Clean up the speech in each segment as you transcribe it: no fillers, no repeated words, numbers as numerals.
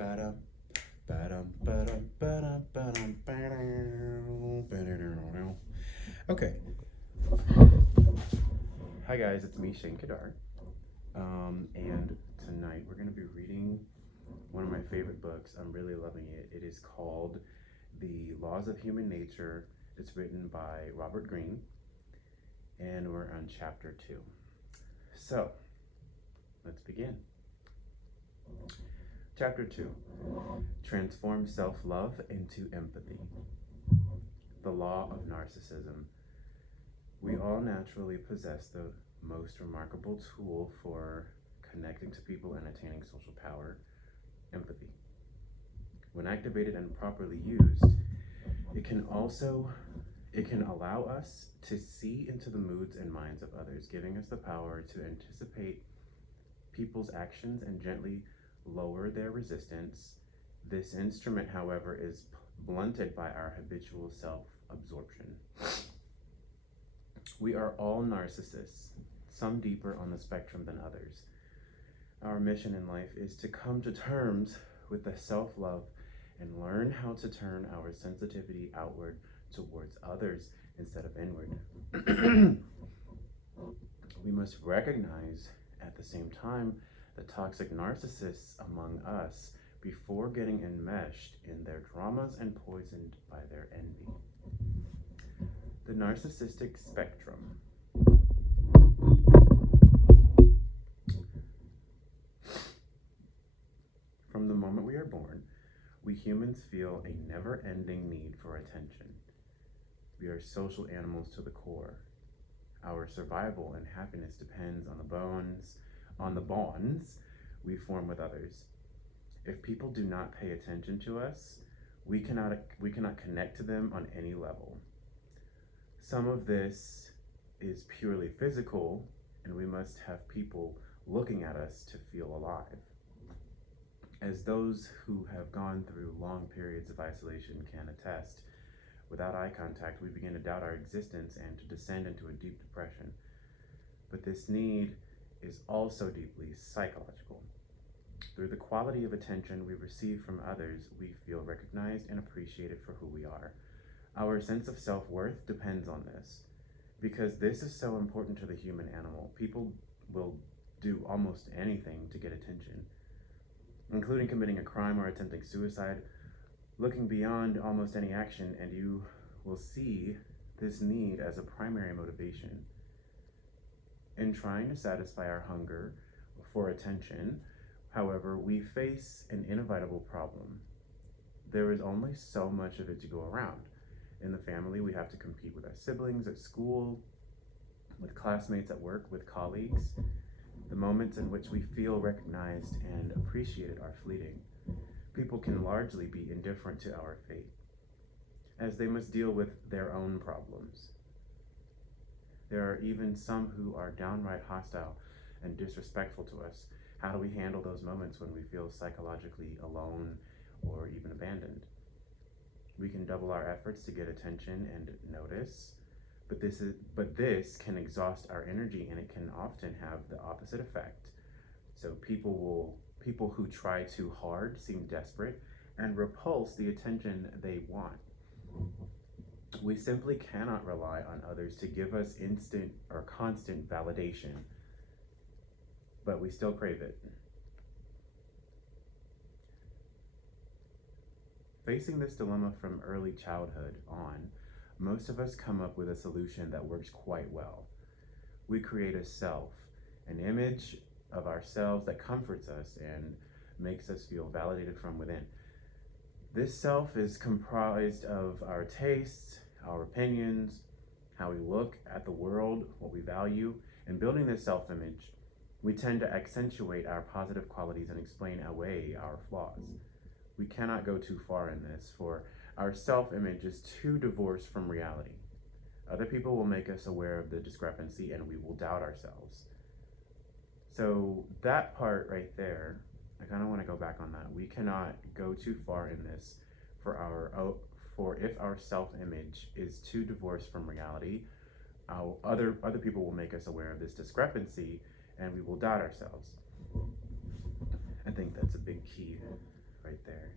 Ba-dum, ba-dum, ba-dum, ba-dum, ba-dum, ba-dum, ba-dum. Okay. Hi guys, it's me, Shane Kadar. And tonight we're going to be reading one of my favorite books. I'm really loving it. It is called The Laws of Human Nature. It's written by Robert Greene, and we're on chapter 2. So, let's begin. Chapter 2: Transform Self Love into Empathy. The Law of Narcissism. We all naturally possess the most remarkable tool for connecting to people and attaining social power: empathy. When activated and properly used, it can allow us to see into the moods and minds of others, giving us the power to anticipate people's actions and gently lower their resistance. This instrument, however, is blunted by our habitual self-absorption. We are all narcissists, some deeper on the spectrum than others. Our mission in life is to come to terms with the self-love and learn how to turn our sensitivity outward towards others instead of inward. We must recognize at the same time the toxic narcissists among us before getting enmeshed in their dramas and poisoned by their envy. The narcissistic spectrum. From the moment we are born, we humans feel a never-ending need for attention. We are social animals to the core. Our survival and happiness depends on the bonds we form with others. If people do not pay attention to us, we cannot connect to them on any level. Some of this is purely physical, and we must have people looking at us to feel alive. As those who have gone through long periods of isolation can attest, without eye contact, we begin to doubt our existence and to descend into a deep depression. But this need is also deeply psychological. Through the quality of attention we receive from others, we feel recognized and appreciated for who we are. Our sense of self-worth depends on this. Because this is so important to the human animal, people will do almost anything to get attention, including committing a crime or attempting suicide. Looking beyond almost any action, and you will see this need as a primary motivation. In trying to satisfy our hunger for attention, however, we face an inevitable problem. There is only so much of it to go around. In the family, we have to compete with our siblings, at school, with classmates, at work, with colleagues. The moments in which we feel recognized and appreciated are fleeting. People can largely be indifferent to our fate, as they must deal with their own problems. There are even some who are downright hostile and disrespectful to us. How do we handle those moments when we feel psychologically alone or even abandoned? We can double our efforts to get attention and notice, but this can exhaust our energy, and it can often have the opposite effect. So people who try too hard seem desperate and repulse the attention they want. We simply cannot rely on others to give us instant or constant validation, but we still crave it. Facing this dilemma from early childhood on, most of us come up with a solution that works quite well. We create a self, an image of ourselves that comforts us and makes us feel validated from within. This self is comprised of our tastes, our opinions, how we look at the world, what we value. In building this self-image, we tend to accentuate our positive qualities and explain away our flaws. We cannot go too far in this, for our self-image is too divorced from reality. Other people will make us aware of the discrepancy, and we will doubt ourselves. So that part right there, I kind of want to go back on that. We cannot go too far in this for if our self-image is too divorced from reality, other people will make us aware of this discrepancy, and we will doubt ourselves. I think that's a big key. right there.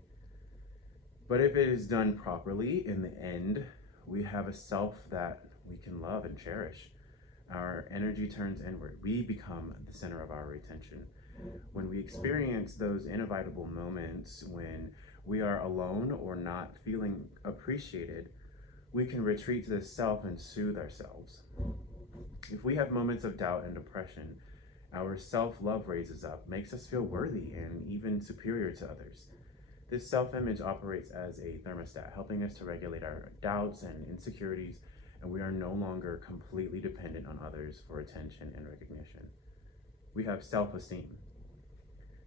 But if it is done properly, in the end, we have a self that we can love and cherish. Our energy turns inward. We become the center of our attention. When we experience those inevitable moments when we are alone or not feeling appreciated, we can retreat to the self and soothe ourselves. If we have moments of doubt and depression, our self-love raises up, makes us feel worthy and even superior to others. This self-image operates as a thermostat, helping us to regulate our doubts and insecurities, and we are no longer completely dependent on others for attention and recognition. We have self-esteem.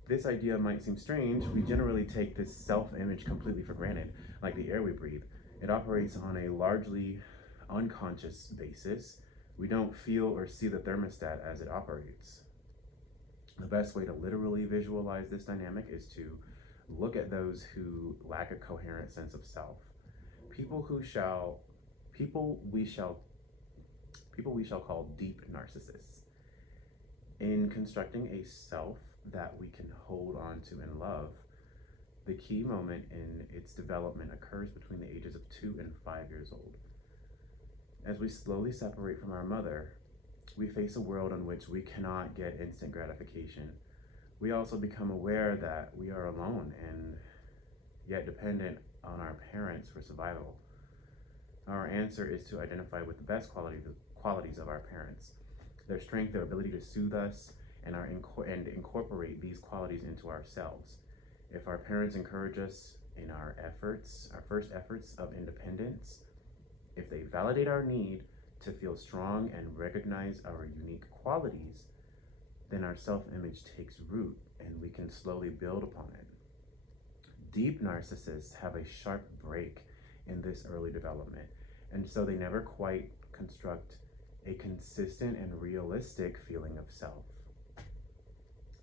This idea might seem strange. We generally take this self-image completely for granted, like the air we breathe. It operates on a largely unconscious basis. We don't feel or see the thermostat as it operates. The best way to literally visualize this dynamic is to look at those who lack a coherent sense of self. People we shall call deep narcissists. In constructing a self that we can hold on to and love, the key moment in its development occurs between the ages of 2 and 5 years old. As we slowly separate from our mother, we face a world in which we cannot get instant gratification. We also become aware that we are alone and yet dependent on our parents for survival. Our answer is to identify with the best qualities of our parents, their strength, their ability to soothe us, and incorporate these qualities into ourselves. If our parents encourage us in our first efforts of independence, if they validate our need to feel strong and recognize our unique qualities, then our self-image takes root and we can slowly build upon it. Deep narcissists have a sharp break in this early development, and so they never quite construct a consistent and realistic feeling of self.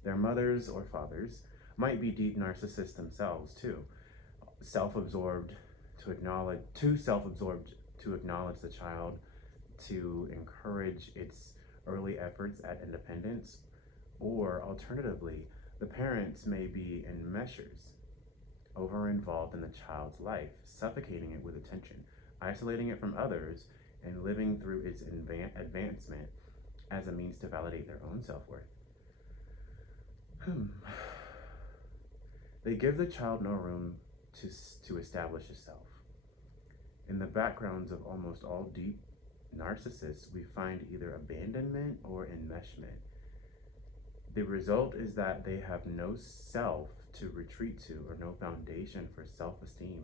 Their mothers or fathers might be deep narcissists themselves too, self-absorbed too self-absorbed to acknowledge the child, to encourage its early efforts at independence, or alternatively, the parents may be enmeshers, over-involved in the child's life, suffocating it with attention, isolating it from others, and living through its advancement as a means to validate their own self-worth. They give the child no room to establish a self. In the backgrounds of almost all deep narcissists, we find either abandonment or enmeshment. The result is that they have no self to retreat to or no foundation for self-esteem,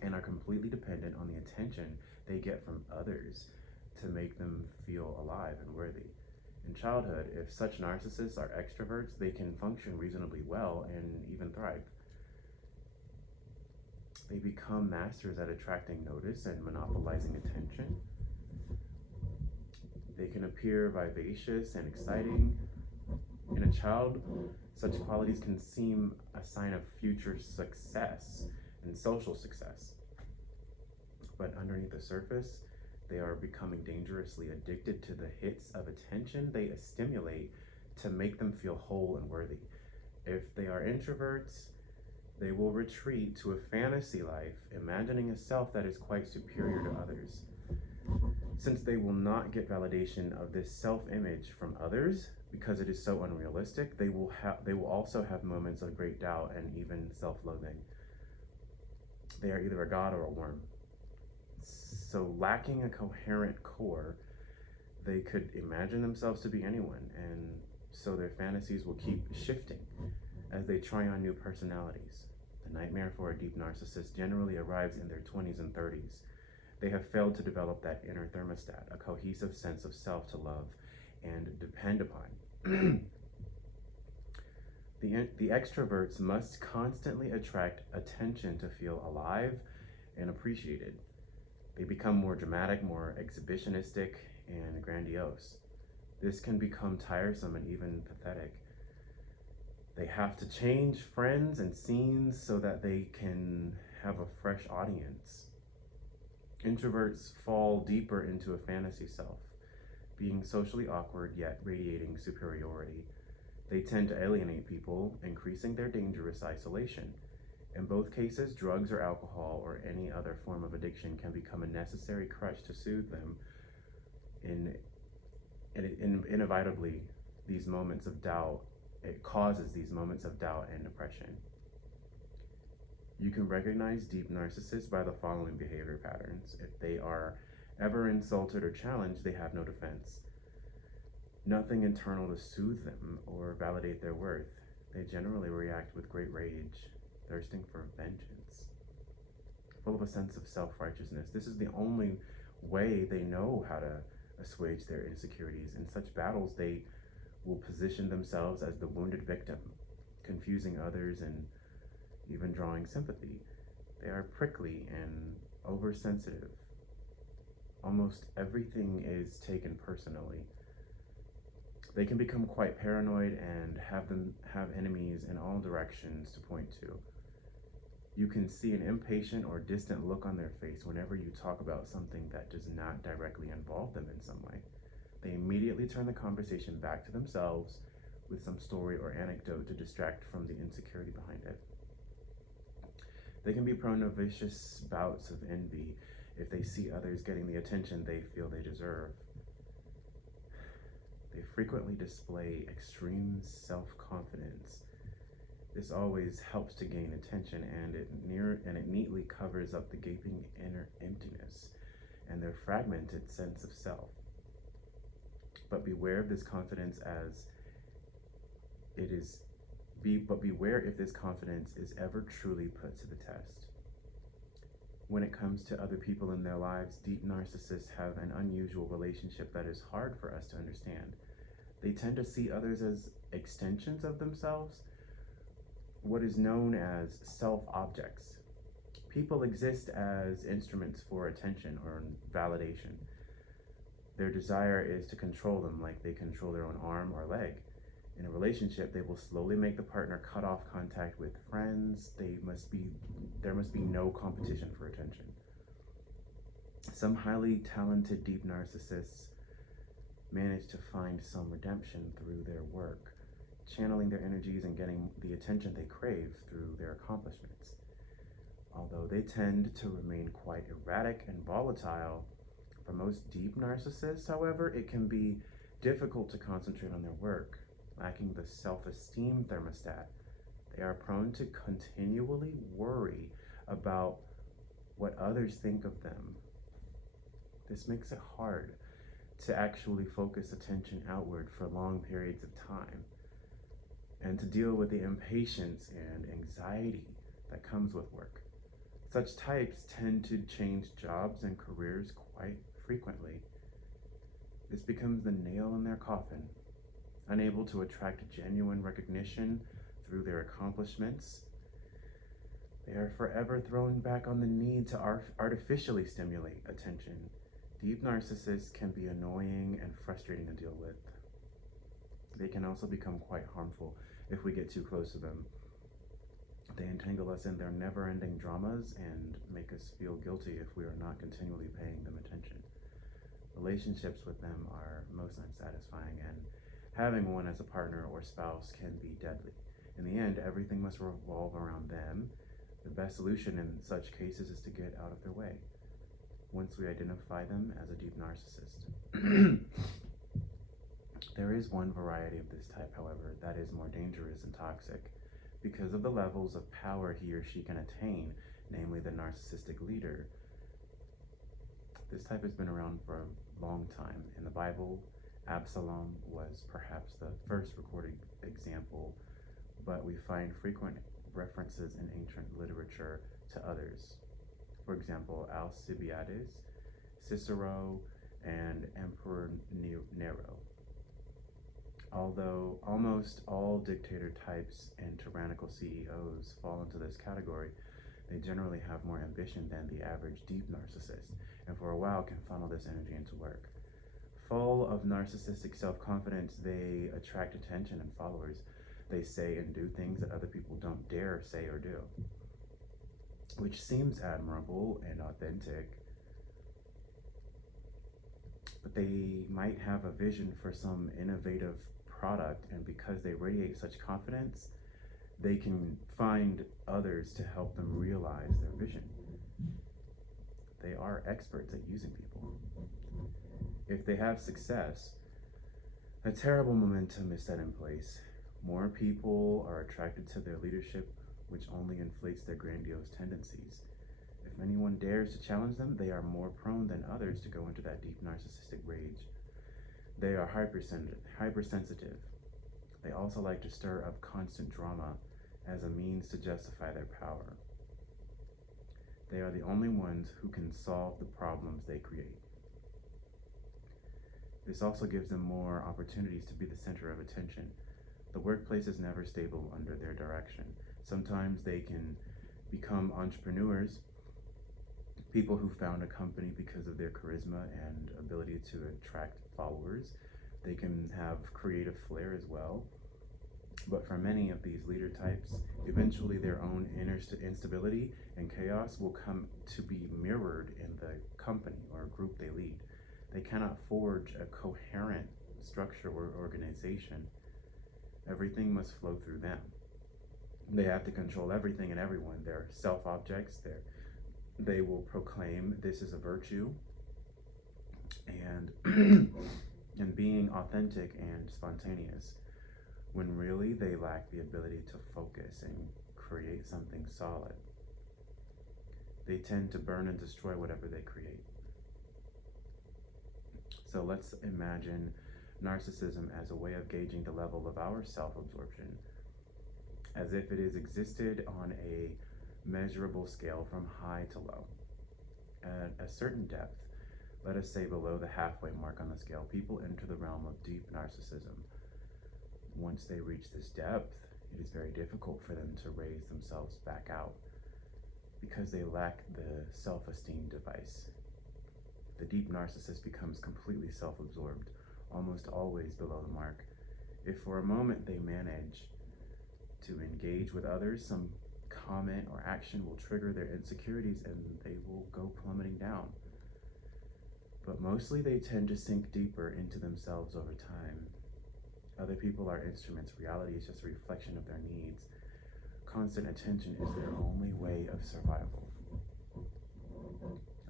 and are completely dependent on the attention they get from others to make them feel alive and worthy. In childhood, if such narcissists are extroverts, they can function reasonably well and even thrive. They become masters at attracting notice and monopolizing attention. They can appear vivacious and exciting. In a child, such qualities can seem a sign of future success and social success. But underneath the surface, they are becoming dangerously addicted to the hits of attention they stimulate to make them feel whole and worthy. If they are introverts, they will retreat to a fantasy life, imagining a self that is quite superior to others. Since they will not get validation of this self-image from others because it is so unrealistic, they will also have moments of great doubt and even self-loathing. They are either a god or a worm. So lacking a coherent core, they could imagine themselves to be anyone, and so their fantasies will keep shifting as they try on new personalities. The nightmare for a deep narcissist generally arrives in their 20s and 30s. They have failed to develop that inner thermostat, a cohesive sense of self to love and depend upon. The extroverts must constantly attract attention to feel alive and appreciated. They become more dramatic, more exhibitionistic, and grandiose. This can become tiresome and even pathetic. They have to change friends and scenes so that they can have a fresh audience. Introverts fall deeper into a fantasy self, being socially awkward yet radiating superiority. They tend to alienate people, increasing their dangerous isolation. In both cases, drugs or alcohol or any other form of addiction can become a necessary crutch to soothe them. Inevitably, these moments of doubt, it causes these moments of doubt and depression. You can recognize deep narcissists by the following behavior patterns. If they are ever insulted or challenged, they have no defense. Nothing internal to soothe them or validate their worth. They generally react with great rage, thirsting for vengeance, full of a sense of self-righteousness. This is the only way they know how to assuage their insecurities. In such battles, they will position themselves as the wounded victim, confusing others and even drawing sympathy. They are prickly and oversensitive. Almost everything is taken personally. They can become quite paranoid and have enemies in all directions to point to. You can see an impatient or distant look on their face whenever you talk about something that does not directly involve them in some way. They immediately turn the conversation back to themselves with some story or anecdote to distract from the insecurity behind it. They can be prone to vicious bouts of envy if they see others getting the attention they feel they deserve. They frequently display extreme self-confidence. This always helps to gain attention, and it neatly covers up the gaping inner emptiness and their fragmented sense of self. But beware of this confidence beware if this confidence is ever truly put to the test. When it comes to other people in their lives, deep narcissists have an unusual relationship that is hard for us to understand. They tend to see others as extensions of themselves, what is known as self-objects. People exist as instruments for attention or validation. Their desire is to control them like they control their own arm or leg. In a relationship, they will slowly make the partner cut off contact with friends. There must be no competition for attention. Some highly talented deep narcissists manage to find some redemption through their work, channeling their energies and getting the attention they crave through their accomplishments. Although they tend to remain quite erratic and volatile, for most deep narcissists, however, it can be difficult to concentrate on their work. Lacking the self-esteem thermostat, they are prone to continually worry about what others think of them. This makes it hard to actually focus attention outward for long periods of time and to deal with the impatience and anxiety that comes with work. Such types tend to change jobs and careers quite frequently. This becomes the nail in their coffin. Unable to attract genuine recognition through their accomplishments, they are forever thrown back on the need to artificially stimulate attention. Deep narcissists can be annoying and frustrating to deal with. They can also become quite harmful if we get too close to them. They entangle us in their never-ending dramas and make us feel guilty if we are not continually paying them attention. Relationships with them are most unsatisfying, and having one as a partner or spouse can be deadly. In the end, everything must revolve around them. The best solution in such cases is to get out of their way once we identify them as a deep narcissist. There is one variety of this type, however, that is more dangerous and toxic because of the levels of power he or she can attain, namely the narcissistic leader. This type has been around for a long time. In the Bible, Absalom was perhaps the first recorded example, but we find frequent references in ancient literature to others. For example, Alcibiades, Cicero, and Emperor Nero. Although almost all dictator types and tyrannical CEOs fall into this category, they generally have more ambition than the average deep narcissist, and for a while can funnel this energy into work. Full of narcissistic self-confidence, they attract attention and followers. They say and do things that other people don't dare say or do, which seems admirable and authentic, but they might have a vision for some innovative product, and because they radiate such confidence, they can find others to help them realize their vision. They are experts at using people. If they have success, a terrible momentum is set in place. More people are attracted to their leadership, which only inflates their grandiose tendencies. If anyone dares to challenge them, they are more prone than others to go into that deep narcissistic rage. They are hypersensitive. They also like to stir up constant drama as a means to justify their power. They are the only ones who can solve the problems they create. This also gives them more opportunities to be the center of attention. The workplace is never stable under their direction. Sometimes they can become entrepreneurs, people who found a company because of their charisma and ability to attract followers. They can have creative flair as well. But for many of these leader types, eventually their own inner instability and chaos will come to be mirrored in the company or group they lead. They cannot forge a coherent structure or organization. Everything must flow through them. They have to control everything and everyone. They're self-objects. They will proclaim this is a virtue, and and being authentic and spontaneous, when really they lack the ability to focus and create something solid. They tend to burn and destroy whatever they create. So let's imagine narcissism as a way of gauging the level of our self-absorption, as if it is existed on a measurable scale from high to low. At a certain depth, let us say below the halfway mark on the scale, people enter the realm of deep narcissism. Once they reach this depth, it is very difficult for them to raise themselves back out because they lack the self-esteem device. The deep narcissist becomes completely self-absorbed, almost always below the mark. If for a moment they manage to engage with others, some comment or action will trigger their insecurities and they will go plummeting down. But mostly they tend to sink deeper into themselves over time. Other people are instruments. Reality is just a reflection of their needs. Constant attention is their only way of survival.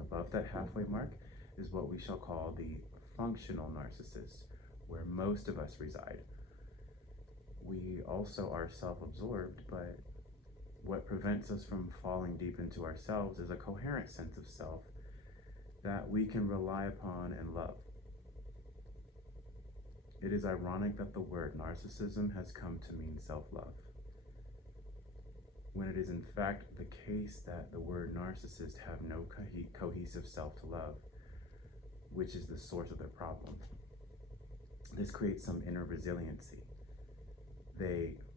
Above that halfway mark is what we shall call the functional narcissist, where most of us reside. We also are self-absorbed, but what prevents us from falling deep into ourselves is a coherent sense of self that we can rely upon and love. It is ironic that the word narcissism has come to mean self-love, when it is in fact the case that the word narcissist have no cohesive self to love, which is the source of their problem. This creates some inner resiliency.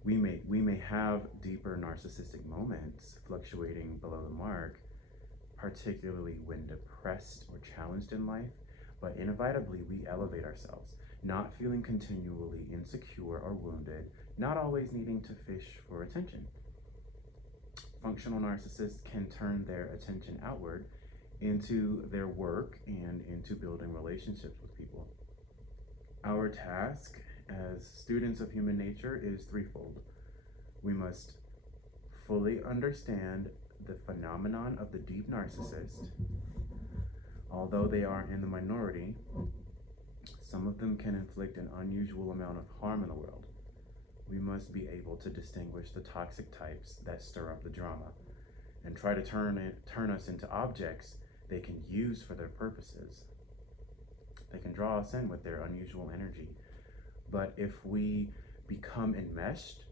We may have deeper narcissistic moments fluctuating below the mark, particularly when depressed or challenged in life, but inevitably we elevate ourselves, not feeling continually insecure or wounded, not always needing to fish for attention. Functional narcissists can turn their attention outward into their work and into building relationships with people. Our task as students of human nature is threefold. We must fully understand the phenomenon of the deep narcissist. Although they are in the minority, some of them can inflict an unusual amount of harm in the world. We must be able to distinguish the toxic types that stir up the drama and try to turn us into objects they can use for their purposes. They can draw us in with their unusual energy, but if we become enmeshed,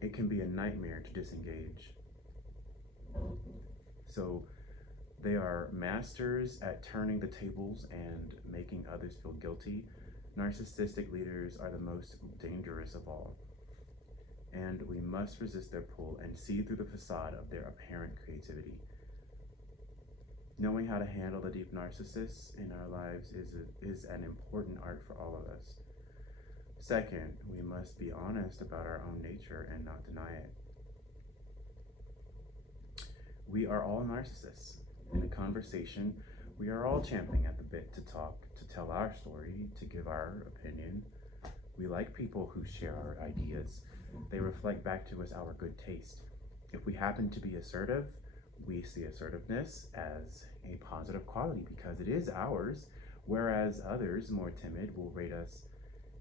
it can be a nightmare to disengage. So they are masters at turning the tables and making others feel guilty. Narcissistic leaders are the most dangerous of all, and we must resist their pull and see through the facade of their apparent creativity. Knowing how to handle the deep narcissists in our lives is an important art for all of us. Second, we must be honest about our own nature and not deny it. We are all narcissists. In a conversation, we are all champing at the bit to talk, to tell our story, to give our opinion. We like people who share our ideas. They reflect back to us our good taste. If we happen to be assertive, we see assertiveness as a positive quality because it is ours, whereas others, more timid, will rate us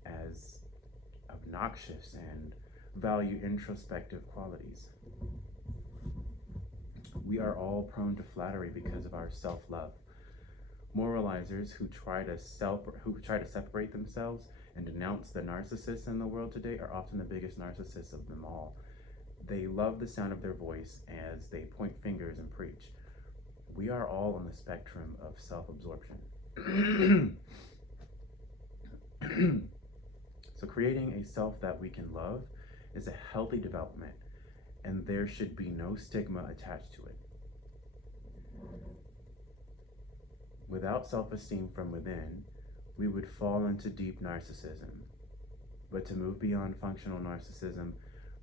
as obnoxious and value introspective qualities. We are all prone to flattery because of our self-love. Moralizers who try to separate themselves and denounce the narcissists in the world today are often the biggest narcissists of them all. They love the sound of their voice as they point fingers and preach. We are all on the spectrum of self-absorption. So creating a self that we can love is a healthy development, and there should be no stigma attached to it. Without self-esteem from within, we would fall into deep narcissism. But to move beyond functional narcissism,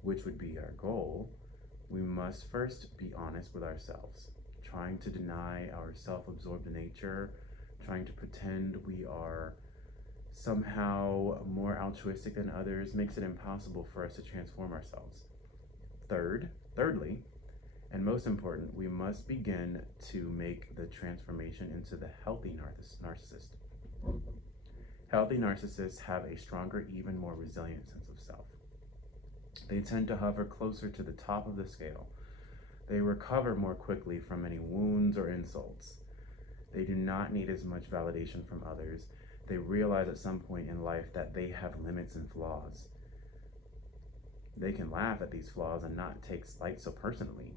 which would be our goal, we must first be honest with ourselves. Trying to deny our self-absorbed nature, trying to pretend we are somehow more altruistic than others makes it impossible for us to transform ourselves. Thirdly, and most important, we must begin to make the transformation into the healthy narcissist. Healthy narcissists have a stronger, even more resilient sense of self. They tend to hover closer to the top of the scale. They recover more quickly from any wounds or insults. They do not need as much validation from others. They realize at some point in life that they have limits and flaws. They can laugh at these flaws and not take slight so personally.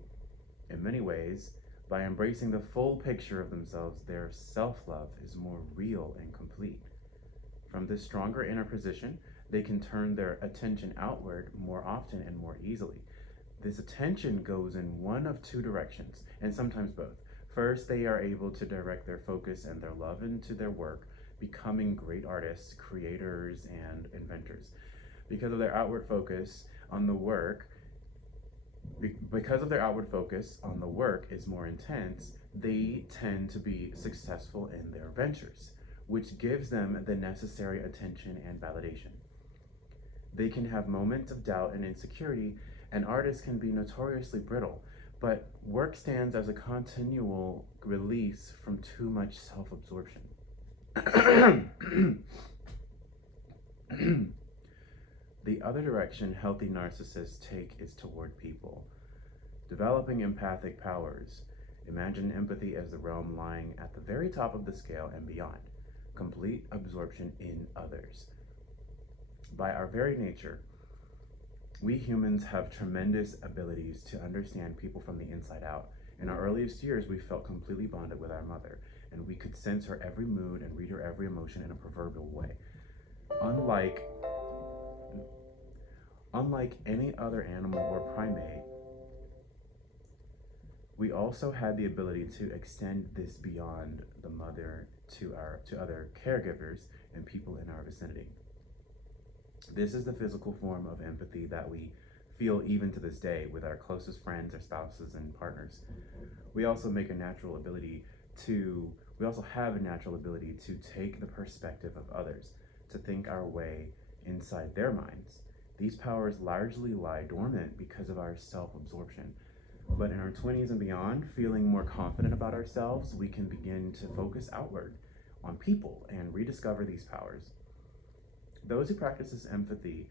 In many ways, by embracing the full picture of themselves, their self-love is more real and complete. From this stronger inner position, they can turn their attention outward more often and more easily. This attention goes in one of two directions, and sometimes both. First, they are able to direct their focus and their love into their work, becoming great artists, creators, and inventors. Because of their outward focus on the work, is more intense, they tend to be successful in their ventures, which gives them the necessary attention and validation. They can have moments of doubt and insecurity, and artists can be notoriously brittle, but work stands as a continual release from too much self-absorption. The other direction healthy narcissists take is toward people. Developing empathic powers. Imagine empathy as the realm lying at the very top of the scale and beyond. Complete absorption in others. By our very nature, we humans have tremendous abilities to understand people from the inside out. In our earliest years, we felt completely bonded with our mother, and we could sense her every mood and read her every emotion in a proverbial way. Unlike any other animal or primate, we also had the ability to extend this beyond the mother to other caregivers and people in our vicinity. This is the physical form of empathy that we feel even to this day with our closest friends, our spouses, and partners. We also have a natural ability to take the perspective of others, to think our way inside their minds. These powers largely lie dormant because of our self-absorption. But in our 20s and beyond, feeling more confident about ourselves, we can begin to focus outward on people and rediscover these powers. Those who practice this empathy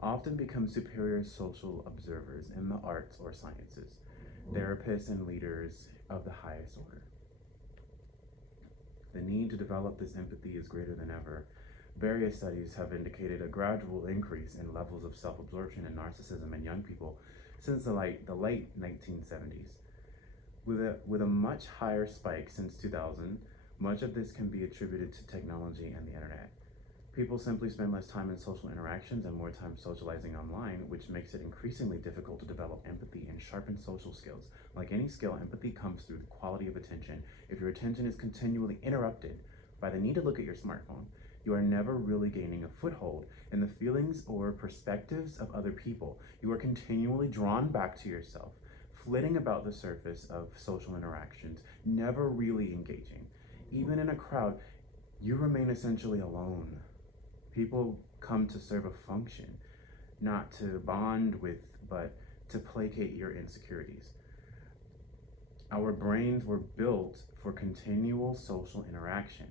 often become superior social observers in the arts or sciences, therapists and leaders of the highest order. The need to develop this empathy is greater than ever. Various studies have indicated a gradual increase in levels of self-absorption and narcissism in young people since the late 1970s. With a much higher spike since 2000, much of this can be attributed to technology and the internet. People simply spend less time in social interactions and more time socializing online, which makes it increasingly difficult to develop empathy and sharpen social skills. Like any skill, empathy comes through the quality of attention. If your attention is continually interrupted by the need to look at your smartphone, you are never really gaining a foothold in the feelings or perspectives of other people. You are continually drawn back to yourself, flitting about the surface of social interactions, never really engaging. Even in a crowd, you remain essentially alone. People come to serve a function, not to bond with, but to placate your insecurities. Our brains were built for continual social interaction.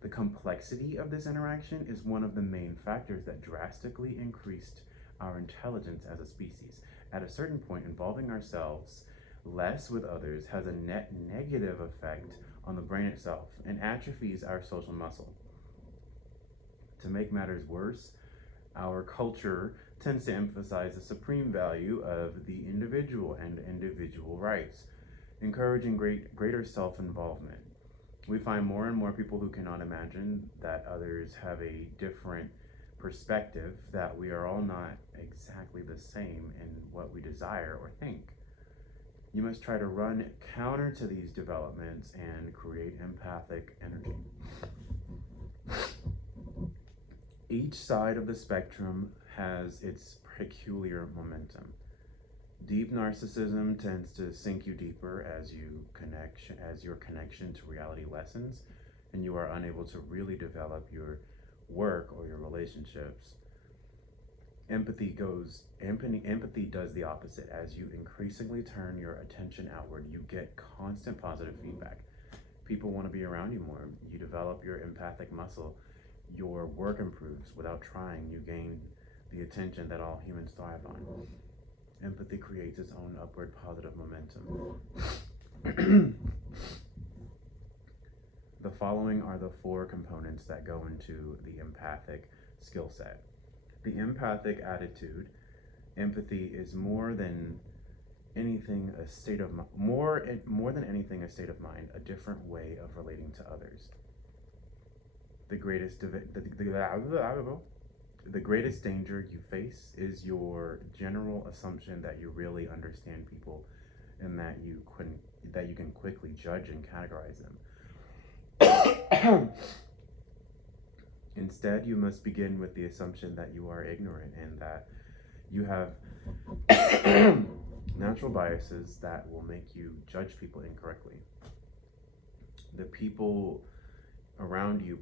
The complexity of this interaction is one of the main factors that drastically increased our intelligence as a species. At a certain point, involving ourselves less with others has a net negative effect on the brain itself and atrophies our social muscle. To make matters worse, our culture tends to emphasize the supreme value of the individual and individual rights, encouraging greater self-involvement. We find more and more people who cannot imagine that others have a different perspective, that we are all not exactly the same in what we desire or think. You must try to run counter to these developments and create empathic energy. Each side of the spectrum has its peculiar momentum. Deep narcissism tends to sink you deeper as your connection to reality lessens, and you are unable to really develop your work or your relationships. Empathy does the opposite. As you increasingly turn your attention outward, you get constant positive feedback. People want to be around you more. You develop your empathic muscle. Your work improves without trying. You gain the attention that all humans thrive on. Empathy creates its own upward positive momentum. The following are the 4 components that go into the empathic skill set. The empathic attitude. Empathy is more than anything a state of more than anything a state of mind, a different way of relating to others. The greatest danger you face is your general assumption that you really understand people and that you can quickly judge and categorize them. Instead, you must begin with the assumption that you are ignorant and that you have natural biases that will make you judge people incorrectly. The people around you